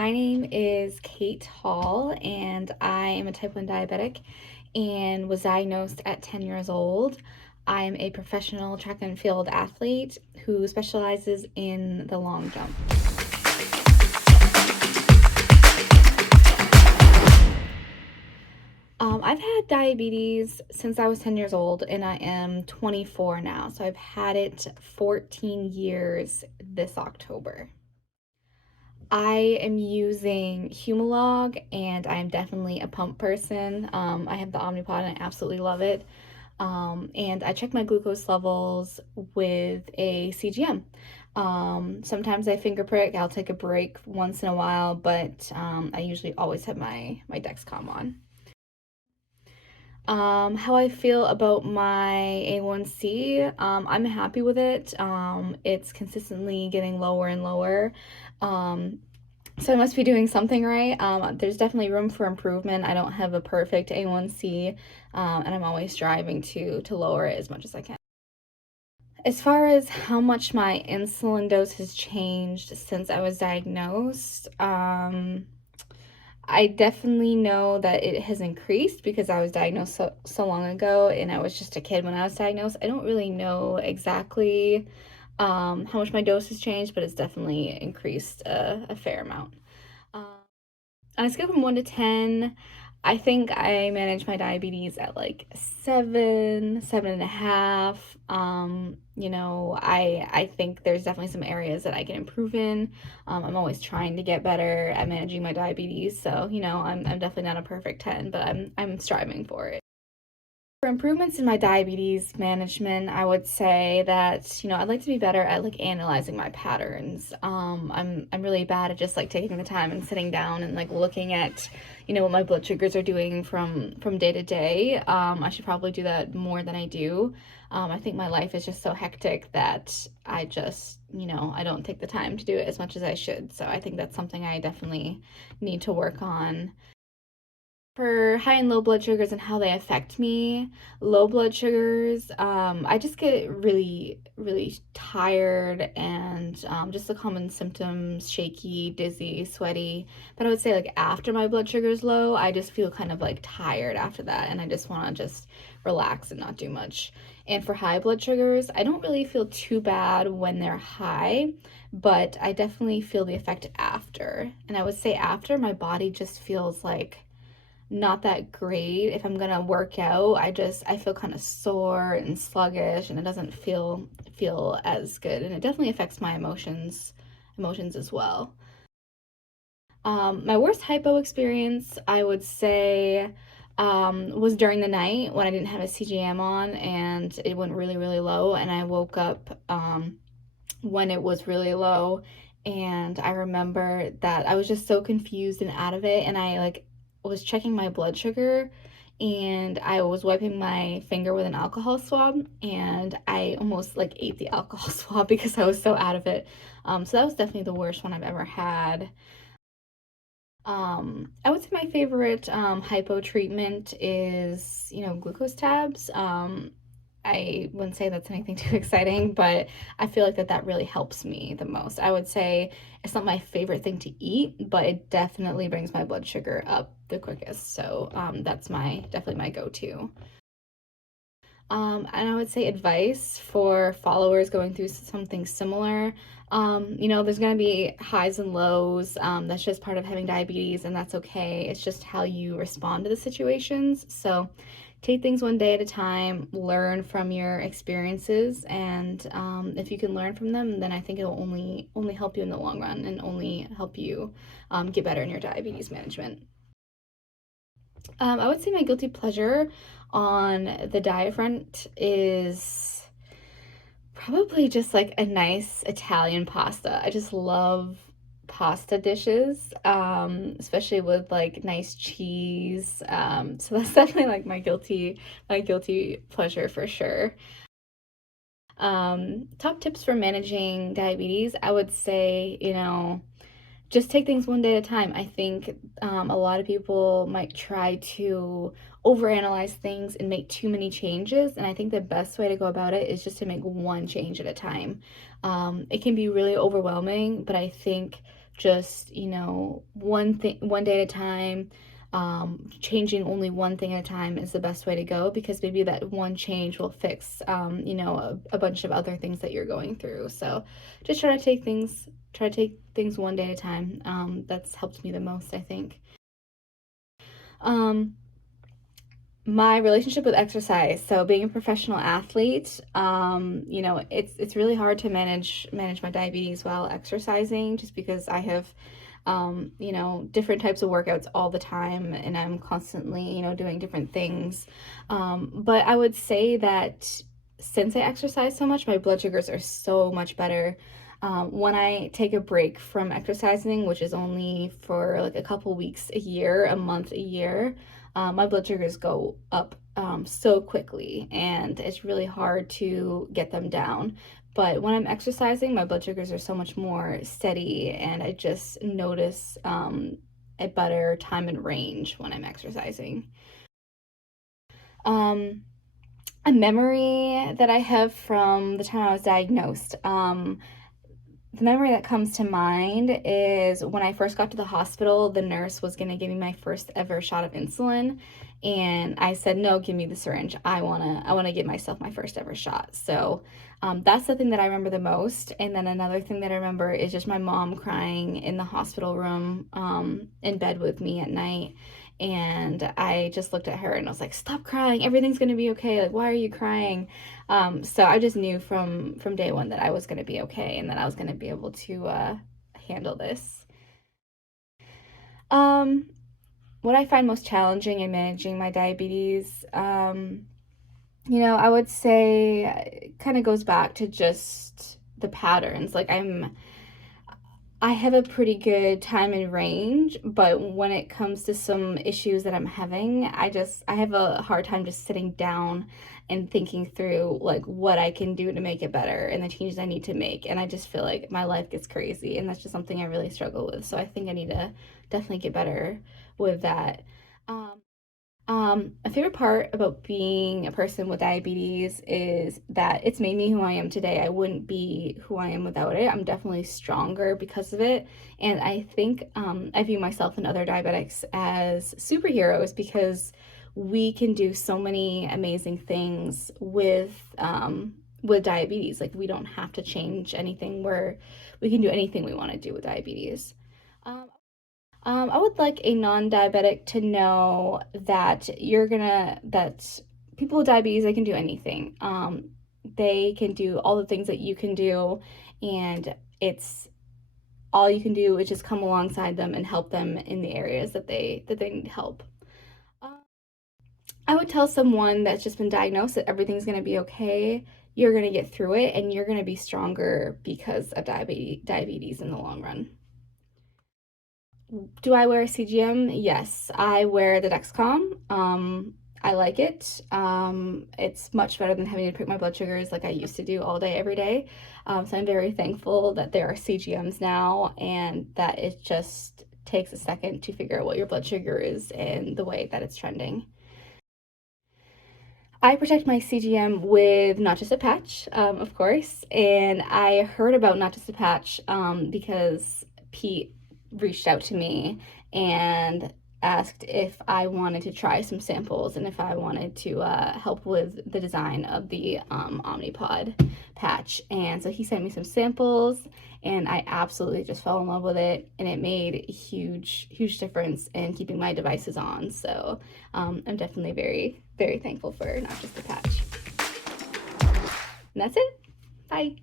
My name is Kate Hall, and I am a type 1 diabetic and was diagnosed at 10 years old. I'm a professional track and field athlete who specializes in the long jump. I've had diabetes since I was 10 years old, and I am 24 now, so I've had it 14 years this October. I am using Humalog, and I'm definitely a pump person. I have the Omnipod and I absolutely love it. And I check my glucose levels with a CGM. Sometimes I finger prick. I'll take a break once in a while, but I usually always have my Dexcom on. How I feel about my A1C, I'm happy with it. It's consistently getting lower and lower. So I must be doing something right. There's definitely room for improvement. I don't have a perfect A1C, and I'm always striving to lower it as much as I can. As far as how much my insulin dose has changed since I was diagnosed, I definitely know that it has increased because I was diagnosed so long ago, and I was just a kid when I was diagnosed. I don't really know exactly how much my dose has changed, but it's definitely increased a fair amount. Um, on a scale from 1 to 10, I think I manage my diabetes at like 7, 7.5. I think there's definitely some areas that I can improve in. I'm always trying to get better at managing my diabetes. So, I'm definitely not a perfect 10, but I'm striving for it. For improvements in my diabetes management, I would say that, I'd like to be better at like analyzing my patterns. I'm really bad at just like taking the time and sitting down and like looking at, what my blood sugars are doing from day to day. I should probably do that more than I do. I think my life is just so hectic that I just, I don't take the time to do it as much as I should. So I think that's something I definitely need to work on. For high and low blood sugars and how they affect me, low blood sugars, I just get really, really tired and just the common symptoms, shaky, dizzy, sweaty. But I would say like after my blood sugar is low, I just feel kind of like tired after that, and I just want to just relax and not do much. And for high blood sugars, I don't really feel too bad when they're high, but I definitely feel the effect after. And I would say after, my body just feels like not that great. If I'm gonna work out, I feel kind of sore and sluggish, and it doesn't feel as good, and it definitely affects my emotions as well. My worst hypo experience, I would say, was during the night when I didn't have a CGM on and it went really, really low, and I woke up when it was really low, and I remember that I was just so confused and out of it, and I like was checking my blood sugar, and I was wiping my finger with an alcohol swab, and I almost like ate the alcohol swab because I was so out of it. So that was definitely the worst one I've ever had. I would say my favorite hypo treatment is, glucose tabs. I wouldn't say that's anything too exciting, but I feel like that really helps me the most. I would say it's not my favorite thing to eat, but it definitely brings my blood sugar up the quickest. So that's definitely my go-to. And I would say advice for followers going through something similar. There's going to be highs and lows. That's just part of having diabetes, and that's okay. It's just how you respond to the situations. So take things one day at a time, learn from your experiences, and if you can learn from them, then I think it will only help you in the long run and only help you get better in your diabetes management. I would say my guilty pleasure on the diet front is probably just like a nice Italian pasta. I just love pasta dishes, especially with like nice cheese. So that's definitely like my guilty pleasure for sure. Top tips for managing diabetes, I would say, just take things one day at a time. I think a lot of people might try to overanalyze things and make too many changes, and I think the best way to go about it is just to make one change at a time. It can be really overwhelming, but I think just, one day at a time, changing only one thing at a time is the best way to go, because maybe that one change will fix, a bunch of other things that you're going through. So just try to take things one day at a time. That's helped me the most, I think. Um, my relationship with exercise. So being a professional athlete, it's really hard to manage my diabetes while exercising, just because I have different types of workouts all the time, and I'm constantly, doing different things. But I would say that since I exercise so much, my blood sugars are so much better. When I take a break from exercising, which is only for like a couple weeks a year, a month a year, my blood sugars go up so quickly, and it's really hard to get them down. But when I'm exercising, my blood sugars are so much more steady, and I just notice a better time and range when I'm exercising. A memory that I have from the time I was diagnosed. The memory that comes to mind is when I first got to the hospital, the nurse was going to give me my first ever shot of insulin. And I said, no, give me the syringe. I wanna give myself my first ever shot. So that's the thing that I remember the most. And then another thing that I remember is just my mom crying in the hospital room, in bed with me at night. And I just looked at her and I was like, stop crying. Everything's going to be okay. Like, why are you crying? So I just knew from day one that I was going to be okay, and that I was going to be able to handle this. What I find most challenging in managing my diabetes, I would say it kind of goes back to just the patterns. Like, I have a pretty good time and range, but when it comes to some issues that I'm having, I have a hard time just sitting down and thinking through like what I can do to make it better and the changes I need to make. And I just feel like my life gets crazy, and that's just something I really struggle with. So I think I need to definitely get better with that. A favorite part about being a person with diabetes is that it's made me who I am today. I wouldn't be who I am without it. I'm definitely stronger because of it. And I think I view myself and other diabetics as superheroes, because we can do so many amazing things with diabetes. Like, we don't have to change anything. We can do anything we want to do with diabetes. I would like a non-diabetic to know that that people with diabetes, they can do anything. They can do all the things that you can do, and it's all you can do is just come alongside them and help them in the areas that they need help. I would tell someone that's just been diagnosed that everything's going to be okay. You're going to get through it, and you're going to be stronger because of diabetes in the long run. Do I wear a CGM? Yes, I wear the Dexcom. I like it. It's much better than having to prick my blood sugars like I used to do all day, every day. So I'm very thankful that there are CGMs now, and that it just takes a second to figure out what your blood sugar is and the way that it's trending. I protect my CGM with Not Just a Patch, of course, and I heard about Not Just a Patch because Pete reached out to me and asked if I wanted to try some samples and if I wanted to help with the design of the Omnipod patch. And so he sent me some samples, and I absolutely just fell in love with it, and it made a huge difference in keeping my devices on. So I'm definitely very, very thankful for Not Just a Patch. And that's it. Bye.